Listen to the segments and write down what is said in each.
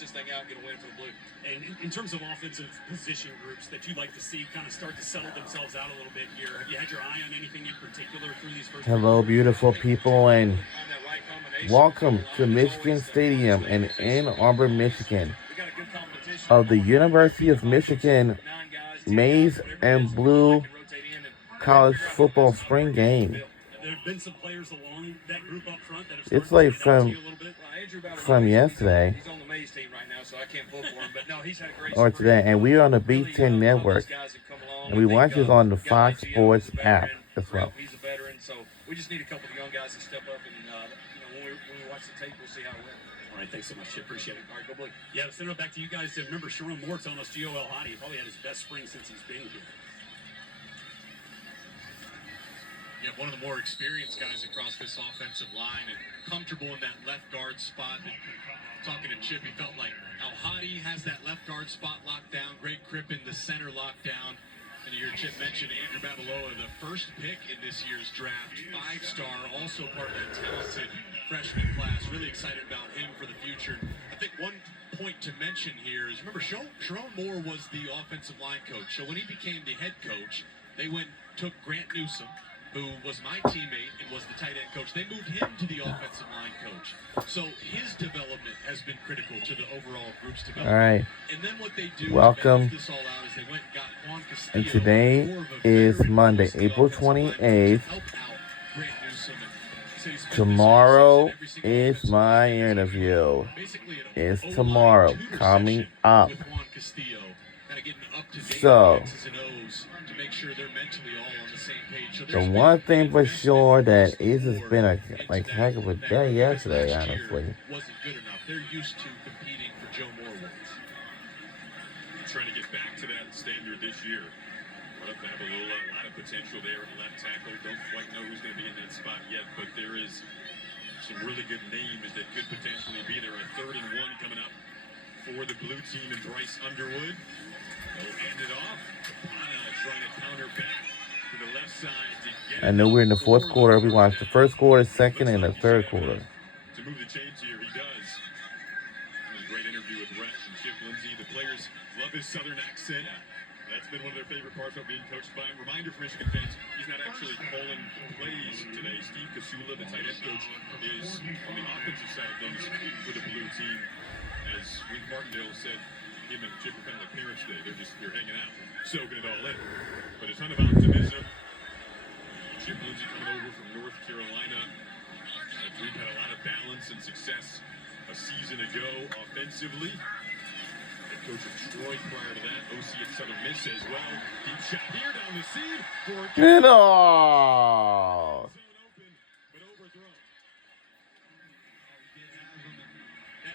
this thing out and get a win for the Blue. And in terms of offensive position groups that you'd like to see kind of start to settle themselves out a little bit here, have you had your eye on anything in particular through these first? Hello, beautiful people, and welcome to Michigan Stadium in Ann Arbor, Michigan, of the University of Michigan Maize and Blue College Football Spring Game. It's like from yesterday or today, and we're on the B10 network, and we watch this on the Fox Sports app as well. He's a veteran, so we just need a couple of young guys to step up, and when we watch the tape, we'll see how it went. All right, thanks so much, Chip. Appreciate it. All right, go Blue. Yeah, send it back to you guys. Remember, Sharon Moore telling us Gio El Hadi probably had his best spring since he's been here. Yeah, one of the more experienced guys across this offensive line and comfortable in that left guard spot. And talking to Chip, he felt like El Hadi has that left guard spot locked down. Greg Crippen, the center locked down. And you hear Chip mention Andrew Babalola, the first pick in this year's draft, 5-star, also part of that talented freshman class. Really excited about him for the future. I think one point to mention here is, remember, Sharon Moore was the offensive line coach. So when he became the head coach, they took Grant Newsome, who was my teammate and was the tight end coach. They moved him to the offensive line coach. So his development has been critical to the overall group's development. All right. And then what they do welcome. This all out is they went and got Juan Castillo, and today is Monday, April 28th. Tomorrow is my interview. It's tomorrow, coming up. So, the one thing for sure that it's just been a heck of a day yesterday, honestly. Wasn't good enough. They're used to competing for Joe Moore wins. Trying to get back to that standard this year. What up, Babalola? A lot of potential there at left tackle. Don't quite know who's going to be in that spot yet, but there is some really good names that could potentially be there. A 3rd and 1 coming up for the blue team and Bryce Underwood. They'll hand it off. Pana trying to counter back to the left side to get I know we're in the 4th quarter. We watched the 1st quarter, 2nd, and the 3rd quarter. To move the chains here, he does. It was a great interview with Rhett and Chip Lindsey. The players love his southern accent. That's been one of their favorite parts about being coached by him. Reminder for Michigan fans, he's not actually calling plays today. Steve Kasula, the tight end coach, is on the offensive side of things for the blue team. As Wink Martindale said, him and Chip are kind of like parents today. They're hanging out, soaking it all in. But a ton of optimism. Chip Lindsey coming over from North Carolina. That group had a lot of balance and success a season ago offensively. Head coach of Troy prior to that. OC at Southern Miss as well. Deep shot here down the seam for Get off! But overthrown.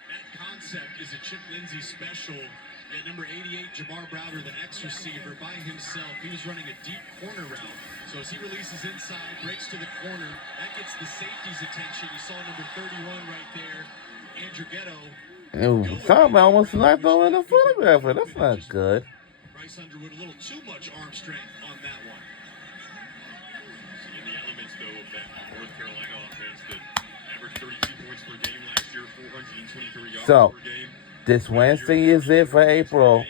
That concept is a Chip Lindsey special. At number 88, Jamar Browder, the X receiver, by himself. He was running a deep corner route. So as he releases inside, breaks to the corner, that gets the safety's attention. You saw number 31 right there, Andrew Ghetto. Something almost knocked over the photographer. That's not good. Bryce Underwood, a little too much arm strength on that one. Seeing the elements, though, of that North Carolina offense that averaged 32 points per game last year, 423 yards per game. This Wednesday is it for April,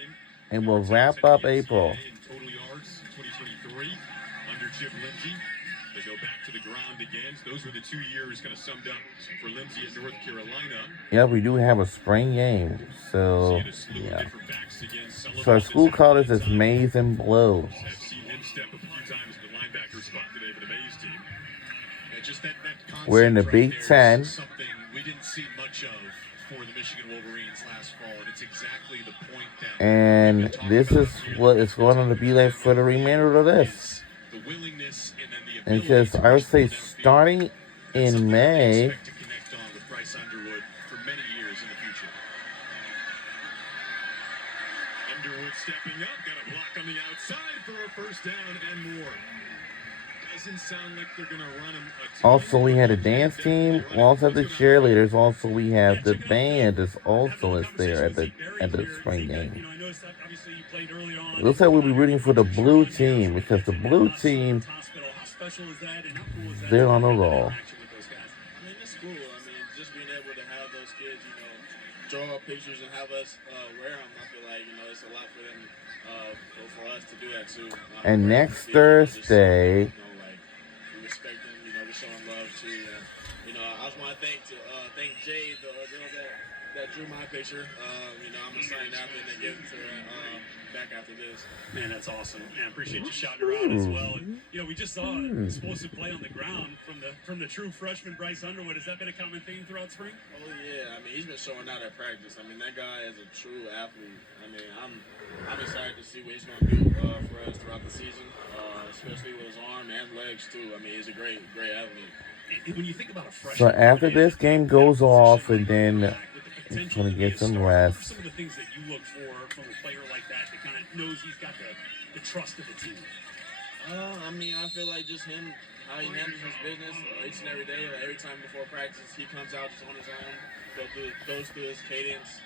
and we'll wrap up April. In total yards, 2023, under Chip Lindsey. They go back to the ground again. So those were the 2 years kind of summed up for Lindsey at North Carolina. Yeah, we do have a spring game, so yeah. So our school colors is maize and blue. I've seen him step up a few times in the linebacker spot today for the Maize team. We're in the Big Ten. Something we didn't see much of for the Michigan Wolverines last fall, and it's exactly the point that. And this is what it's going to be like for the remainder of this. The willingness and then the and just, I would say, starting in May. To connect on with Bryce Underwood for many years in the future. Underwood stepping up, got a block on the outside for a first down and more. Doesn't sound like they're gonna run him. Also, we had a dance team. We also have the cheerleaders. Also, we have the band is also is there at the spring game. Looks like we'll be rooting for the blue team because the blue team, they're on a roll. I mean, it's cool. I mean, just being able to have those kids, draw pictures and have us wear them. I feel like, you know, it's a lot for them, for us to do that too. And next Thursday, Like, we respect them, you know, we show them love too. And, you know, I just want to thank Jade, the girl that drew my picture. You know, I'm gonna sign it after and then give it to her back after this. Man, that's awesome. Man, I appreciate you shouting her out as well. And you know, we just saw an explosive play on the ground from the true freshman Bryce Underwood. Has that been a common theme throughout spring? Oh yeah, I mean he's been showing out at practice. I mean that guy is a true athlete. I mean I'm excited to see what he's gonna do for us throughout the season, especially with his arm and legs too. I mean he's a great athlete. And when you think about a freshman, so after this game goes off, and then he's gonna get some what are rest. some of the things that you look for from a player like that kind of knows he's got the trust of the team? I mean, I feel like just him, how he handles his business each and every day. Like every time before practice, he comes out just on his own, goes through his cadence,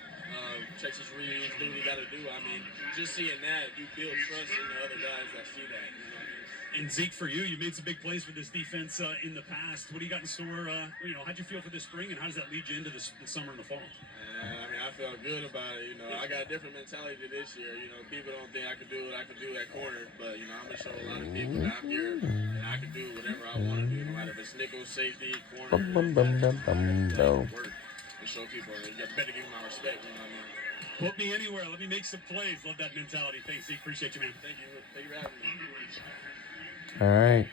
checks his reads, do what he got to do. I mean, just seeing that, you build trust in the other guys that see that. You know what I mean? And Zeke, for you, you made some big plays for this defense in the past. What do you got in store? You know, how'd you feel for this spring, and how does that lead you into the summer and the fall? I mean, I felt good about it. You know, I got a different mentality this year. You know, people don't think I could do what I could do at corner, but you know, I'm gonna show a lot of people that I'm here and I can do whatever I want to do, no matter if it's nickel, safety, corner. Work and show people. You better give them my respect. You know what I mean? Put me anywhere. Let me make some plays. Love that mentality. Thanks, Zeke. Appreciate you, man. Thank you for having me. All right.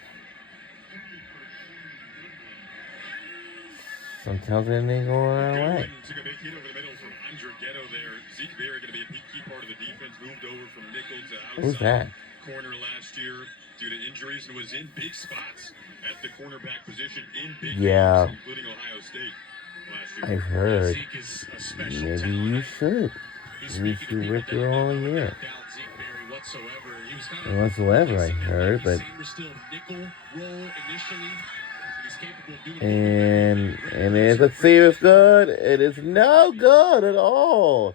Sometimes it ain't going our way. Took a big hit over the middle from Andrighetto there. Zeke Berry going to be a key part of the defense. Moved over from nickel to outside Who's that? corner last year due to injuries and was in big spots at the cornerback position in big games, including Ohio State last year. I've heard. Zeke is a special Maybe talent. you should. You should rip your all year. Whatsoever, I heard, but and let's see if it's good. It is no good at all.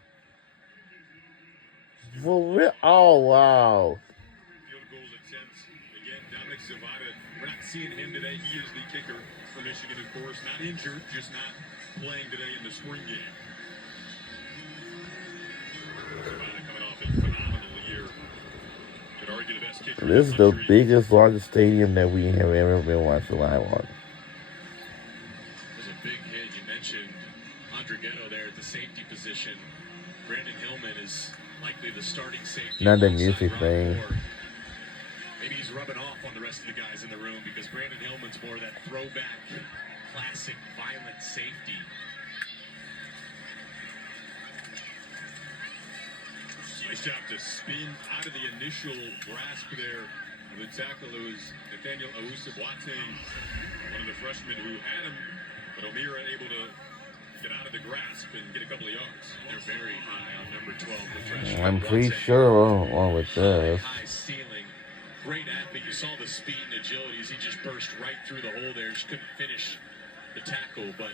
For real. Oh wow. Field goal attempts again. Dominic Zavada. We're not seeing him today. He is the kicker for Michigan, of course. Not injured, just not playing today in the spring game. Zavada coming off a phenomenal year. Could argue the best kicker. This is the biggest, largest stadium that we have ever been watching live on. There's a big hit. You mentioned Andrighetto there at the safety position. Brandon Hillman is likely the starting safety. Not the music thing. Maybe he's rubbing off on the rest of the guys in the room because Brandon Hillman's more that throwback, classic, violent safety. Nice job to spin out of the initial grasp there of the tackle. It was Nathaniel Awusa-Boateng, one of the freshmen who had him, but O'Meara able to get out of the grasp and get a couple of yards. They're very high on number 12, the freshman. I'm pretty sure along with this. High ceiling. Great athlete. You saw the speed and agility as he just burst right through the hole there. Just couldn't finish the tackle, but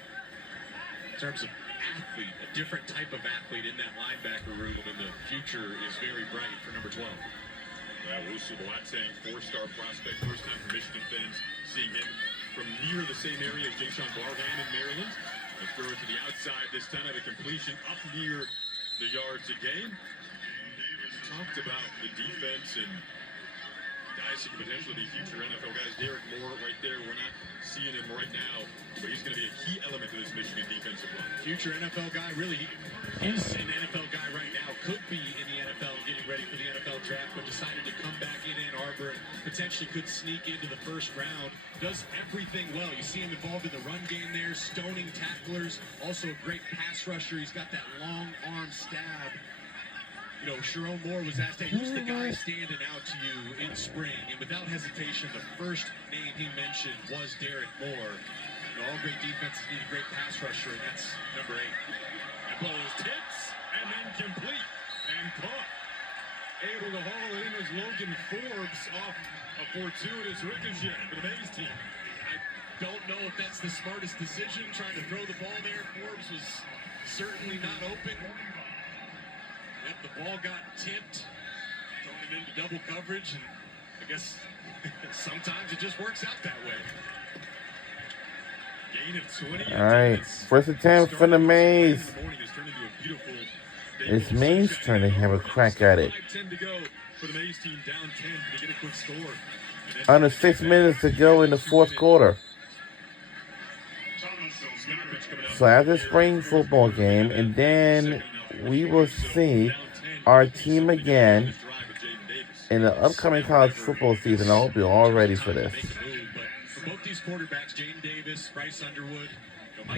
in terms of athlete, a different type of athlete in that linebacker room, and the future is very bright for number 12. Awusa-Boateng, four-star prospect, first time for Michigan fans seeing him from near the same area as Jason Barham in Maryland. Let's throw it to the outside this time of a completion up near the yards again. Talked about the defense and guys who could potentially be future NFL guys. Derek Moore right there. We're not seeing him right now, but he's going to be a key element to this Michigan defensive line. Future NFL guy, really, he's an NFL guy right now. Could be in the NFL getting ready for the NFL draft, but decided to come back in Ann Arbor and potentially could sneak into the first round. Does everything well. You see him involved in the run game there, stoning tacklers. Also a great pass rusher. He's got that long arm stab. You know, Sharon Moore was asked, hey, who's the guy standing out to you in spring? And without hesitation, the first name he mentioned was Derek Moore. You know, all great defenses need a great pass rusher, and that's number 8. That ball is tipped and then complete and caught. Able to haul it in was Logan Forbes off a fortuitous ricochet for the Maize team. I don't know if that's the smartest decision, trying to throw the ball there. Forbes was certainly not open. Yep, the ball got tipped, thrown him into double coverage, and I guess sometimes it just works out that way. Gain of 20. All right, first attempt for the Maize. In the morning has turned into a beautiful. It's Maine's turn to have a crack at it. 5-10 to go for the Maize team, down 10 to get a quick score. Under 6 minutes to go in the fourth quarter. So after spring football game, and then we will see our team again in the upcoming college football season. I hope you're all ready for this. For both these quarterbacks, Jaden Davis, Bryce Underwood,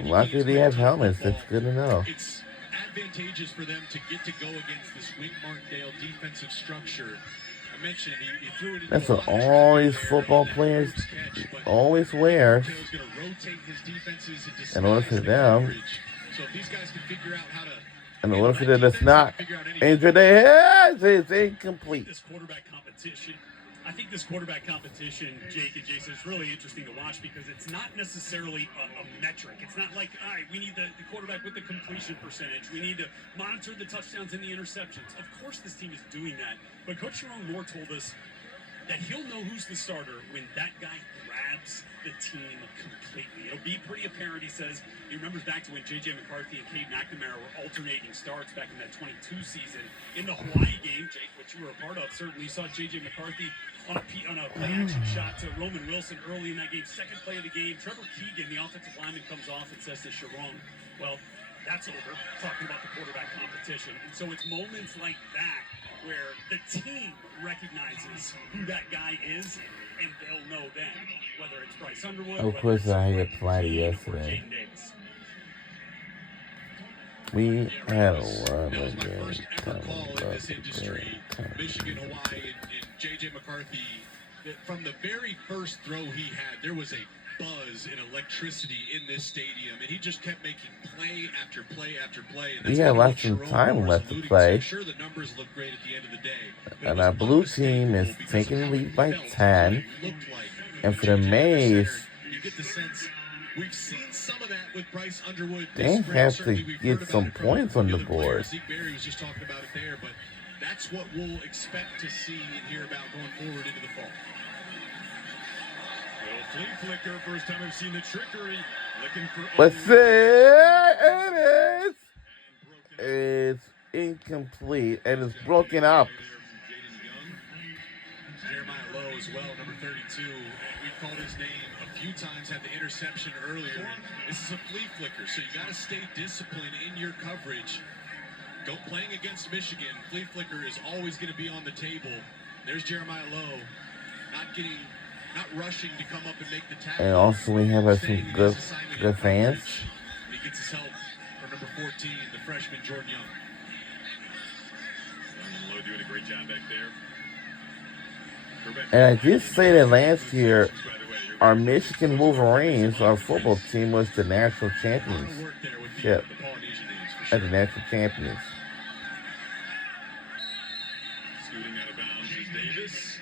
Luckily they have helmets. That's good to know. It's advantageous for them to get to go against this Wink Martindale defensive structure. I mentioned he threw it into That's what all these football players always wear in order for them. So if these guys can figure out how to, in order for them that's not injured their heads, it's incomplete. This quarterback competition. I think this quarterback competition, Jake and Jason, is really interesting to watch because it's not necessarily a metric. It's not like, all right, we need the quarterback with the completion percentage. We need to monitor the touchdowns and the interceptions. Of course this team is doing that. But Coach Sharon Moore told us that he'll know who's the starter when that guy grabs the team completely. It'll be pretty apparent, he says. He remembers back to when J.J. McCarthy and Cade McNamara were alternating starts back in that 22 season. In the Hawaii game, Jake, which you were a part of, certainly, you saw J.J. McCarthy on a play-action shot to Roman Wilson early in that game. Second play of the game, Trevor Keegan, the offensive lineman, comes off and says to Sharon, well, that's over, talking about the quarterback competition. And so it's moments like that where the team recognizes who that guy is, and they'll know then, whether it's Bryce Underwood, Of course, I had plenty yesterday. We had a lot that was of my games first ever coming call in up. this industry. Michigan, Hawaii, and J.J. McCarthy. From the very first throw he had, there was a buzz and electricity in this stadium, and he just kept making play after play after play. And We had lots of time left to play. Sure, the numbers look great at the end of the day. And our blue team is taking the lead by 10. And for the Maize, you get the sense we've seen some of that with Bryce Underwood. they have to get some points on the board. Zeke Berry was just talking about it there, but that's what we'll expect to see and hear about going forward into the fall. Flea flicker, first time I've seen the trickery. Looking for Let's see. It is. It's incomplete and it's broken up. Jeremiah Lowe as well, number 32. We've called his name a few times, had the interception earlier. This is a flea flicker, so you got to stay disciplined in your coverage. Go playing against Michigan. Flea flicker is always going to be on the table. There's Jeremiah Lowe, not rushing to come up and make the tackle. And also we have some good fans. He gets his help from number 14, the freshman Jordan Young. Lowe doing a great job back there. And I did say that last year, our Michigan Wolverines, our football team, was the national championship. At the national champions. Scooting out of bounds is Davis.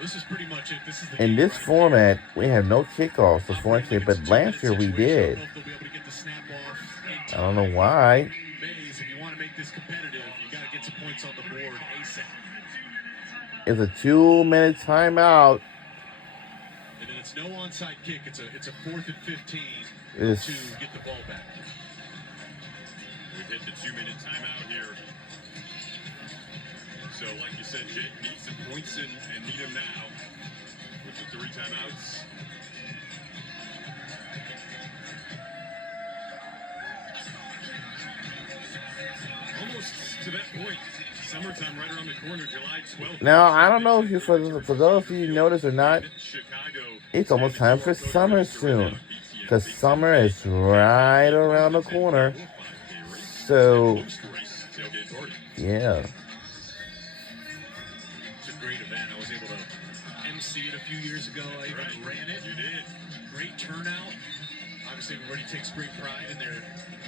This is pretty much it. This is the In this format, we have no kickoffs, unfortunately, but last year we did. I don't know why. Maize, if you want to make this competitive, you got to get some points on the board ASAP. It's a 2-minute timeout. And then it's no onside kick. It's a 4th and 15 It's, to get the ball back. We've hit the 2-minute timeout here. So, like you said, Jake, need some points and need them now with the 3 timeouts. Almost to that point. Summertime right around the corner, July 12th. now, I don't know if you, for those of you who notice or not, it's almost time for summer soon. Because summer is right around the corner. So, yeah. It's a great event. I was able to MC it a few years ago. I even ran it. You did. Great turnout. Obviously, everybody takes great pride in their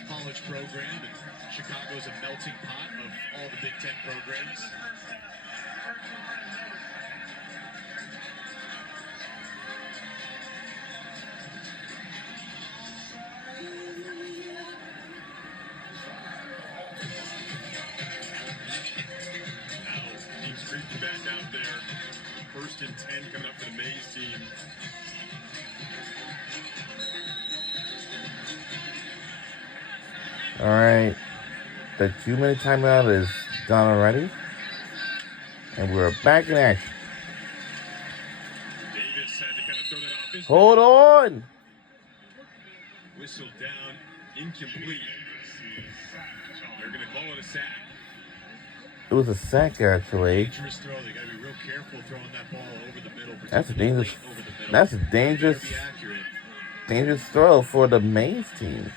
college program, and Chicago's a melting pot of all the Big Ten programs. Teams creeping back out there. 1st and 10 coming up for the Maize team. All right. The 2-minute timeout is done already. And we're back in action. Davis had to kind of throw that off his Hold on. whistle down, incomplete. They're going to call it a sack. It was a sack, actually. Dangerous throw. They got to be real careful throwing that ball over the middle. That's a particularly dangerous. late over the middle. That's a Better dangerous, be accurate. dangerous throw for the Maize team.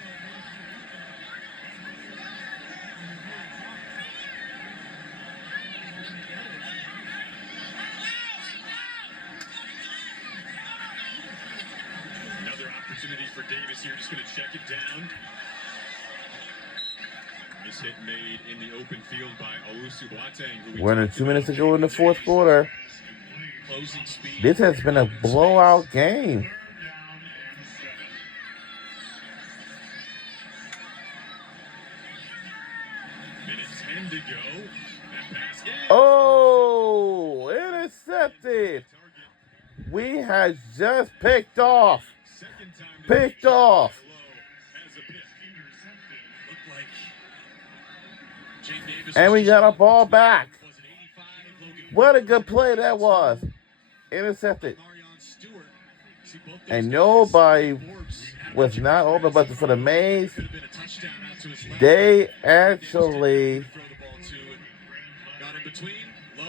Another opportunity for Davis here. Just going to check it down. This hit made in the open field by Owusu Boateng. We're under 2 minutes to go in the fourth quarter. Closing speed. This has been a blowout game. Minute 10 to go. That pass is Oh, intercepted. We had just picked off. second time to Picked off. as a pick. Looked like Jane Davis And was we just got a ball back. Was it 85? Logan What a good play that was. Intercepted. Marion Stewart. See both those And guys. nobody Forbes had a was bunch of not big open, plays. but for the Maize, Could have been a touchdown out to his left. they Davis actually didn't throw the ball to and got in between. Low,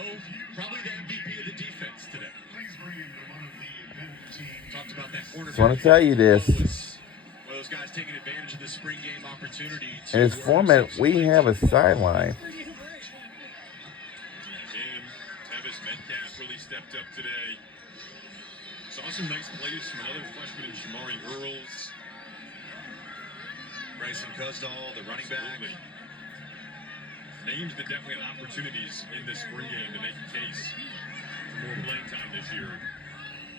probably the MVP of the defense today. Talked about that corner. just want to tell you this. One of those guys taking advantage of the spring game opportunity. In this format, we have a sideline. Him, Tevis Metcalf really stepped up today. Saw some nice plays from another freshman in Shamari Earls. Bryson Kuzdal, the running back. Absolutely. Names that definitely had opportunities in this spring game to make a case for more playing time this year.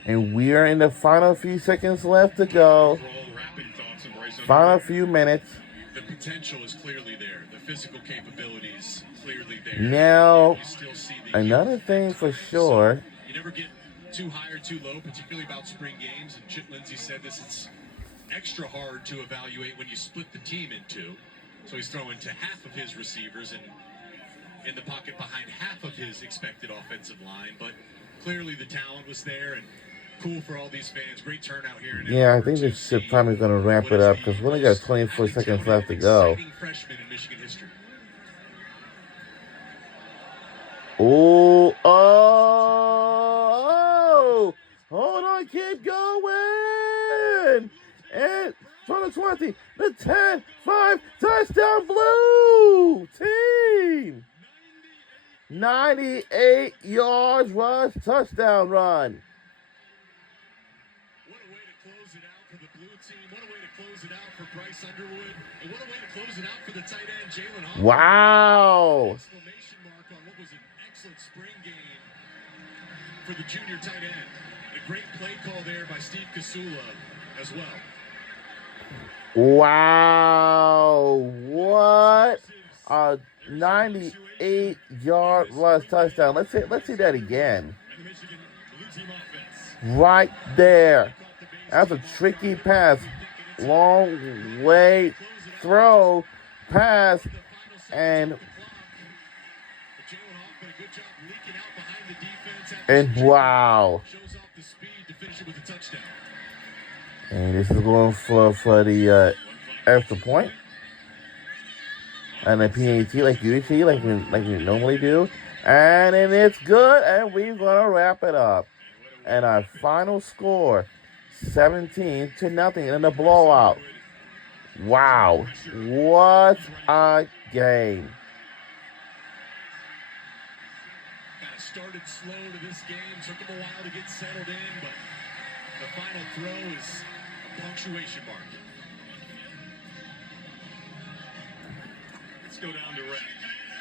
And we are in the final few seconds left to go. Overall, rapid thoughts on Bryce Final Underwood. few minutes. The potential is clearly there. The physical capabilities clearly there. Now, You still see the another youth. thing for sure. You never get too high or too low, particularly about spring games. And Chip Lindsey said this, it's extra hard to evaluate when you split the team in two. So he's throwing to half of his receivers and in the pocket behind half of his expected offensive line. But clearly the talent was there and cool for all these fans. Great turnout here. In Yeah, I Ann think Arbor this to should see probably going to wrap what it is up the because we only got most 24 seconds high-touted, left to go. exciting freshman in Michigan history. Oh, oh, hold on, keep going. And from the 20, the 10, 5, touchdown blue team. 98 yards rush, touchdown run. What a way to close it out for the blue team. What a way to close it out for Bryce Underwood. And what a way to close it out for the tight end, Jalen Hall. Wow. Exclamation mark on what was an excellent spring game for the junior tight end. A great play call there by Steve Kasula as well. Wow. What a 98-yard rush touchdown. Let's see that again. And the Michigan blue team offense. Right there. That's a tricky pass. Long way throw, pass, and wow. And this is going for the extra point. And a PAT like usually, like we normally do. And then it's good, and we're gonna wrap it up. And our final score, 17-0 in the blowout. Wow, what a game! Kind of started slow to this game, took him a while to get settled in, but the final throw is a punctuation mark. Let's go down to red.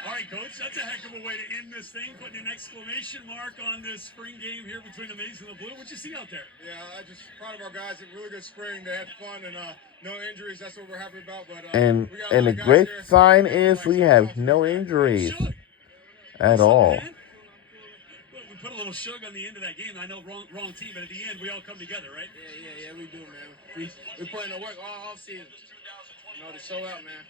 All right, Coach, that's a heck of a way to end this thing, putting an exclamation mark on this spring game here between the Maize and the Blue. What'd you see out there? Yeah, I just proud of our guys. A really good spring. They had fun and no injuries. That's what we're happy about. But And we got a and lot the of guys great there. sign is we have no injuries Shug. at all. Man. Well, we put a little shug on the end of that game. I know wrong team, but at the end we all come together, right? Yeah, we do, man. We put in the work all season. You know, to show out, man.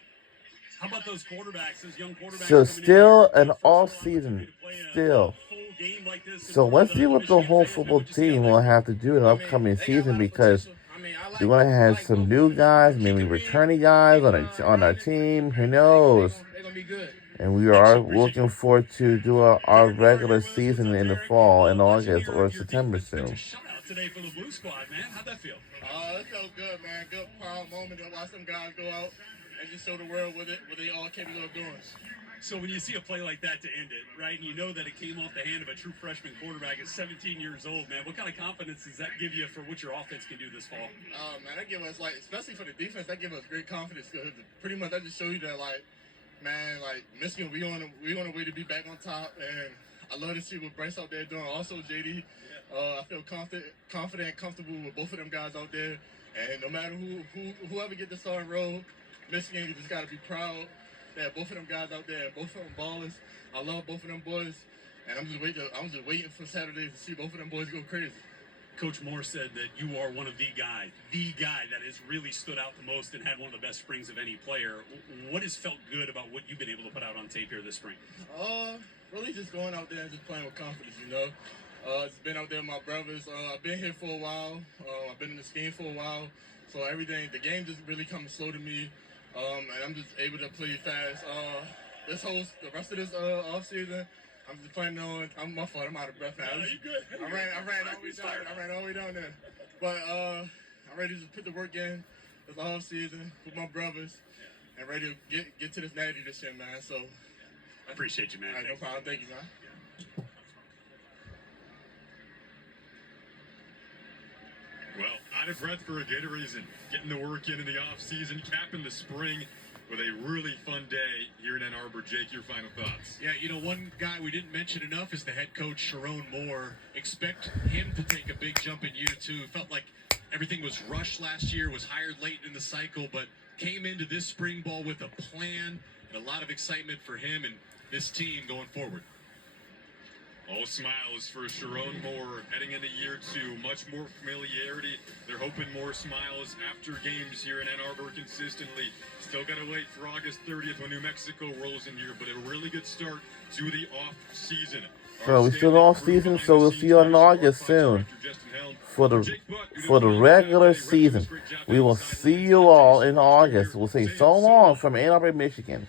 How about those quarterbacks, those young quarterbacks? So coming in still here, an first off opportunity season, to play a still. full game like this in So front of let's see what the Michigan whole fans, man. football What you see out team there? will have to do in the I mean, upcoming they got a lot season, of because potential. I mean, I we're like gonna have both some of new them. guys, Keep maybe them in, returning guys on our practice. team. Who They knows? gonna be good. And we Thanks, are Joe. Appreciate looking you. forward to do our Derek Moore regular here with us. What's season up, in the Derek? fall, in Watching August or your September defense pitch a soon. shutout today for the Blue Squad, man. How'd that feel? It felt good, man. Good proud moment to watch some guys go out and just show the world what they all capable of doing. So when you see a play like that to end it, right, and you know that it came off the hand of a true freshman quarterback at 17 years old, man, what kind of confidence does that give you for what your offense can do this fall? Man, that give us, like, especially for the defense, that give us great confidence. Cause pretty much that just show you that, like, man, like Michigan, we on a way to be back on top, and I love to see what Bryce out there doing. Also, JD, I feel confident, and comfortable with both of them guys out there. And no matter whoever get the starting role, Michigan, you just gotta be proud that both of them guys out there, and both of them ballers. I love both of them boys, and I'm just waiting for Saturday to see both of them boys go crazy. Coach Moore said that you are one of the guy that has really stood out the most and had one of the best springs of any player. What has felt good about what you've been able to put out on tape here this spring? Really just going out there and just playing with confidence, you know. Just been out there with my brothers. I've been here for a while. I've been in this game for a while. So the game just really comes slow to me. And I'm just able to play fast. The rest of this off season, I'm just planning on. I'm my fault. I'm out of breath now. No, you good. I ran all the way down there. But I'm ready to put the work in this off season with my brothers, and ready to get to this natty this year, man. So I appreciate you, man. all right, no problem. Thank you, man. Well, out of breath for a good reason. Getting the work in the off-season, capping the spring with a really fun day here in Ann Arbor. Jake, your final thoughts? Yeah, you know, one guy we didn't mention enough is the head coach, Sharon Moore. Expect him to take a big jump in year two. Felt like everything was rushed last year, was hired late in the cycle, but came into this spring ball with a plan and a lot of excitement for him and this team going forward. All smiles for Sharon Moore heading into year two. Much more familiarity. They're hoping more smiles after games here in Ann Arbor consistently. Still got to wait for August 30th when New Mexico rolls in here, but a really good start to the off season. So we're still off season, so we'll see you in August soon for the regular season. We will see you all in August. We'll say so long from Ann Arbor, Michigan.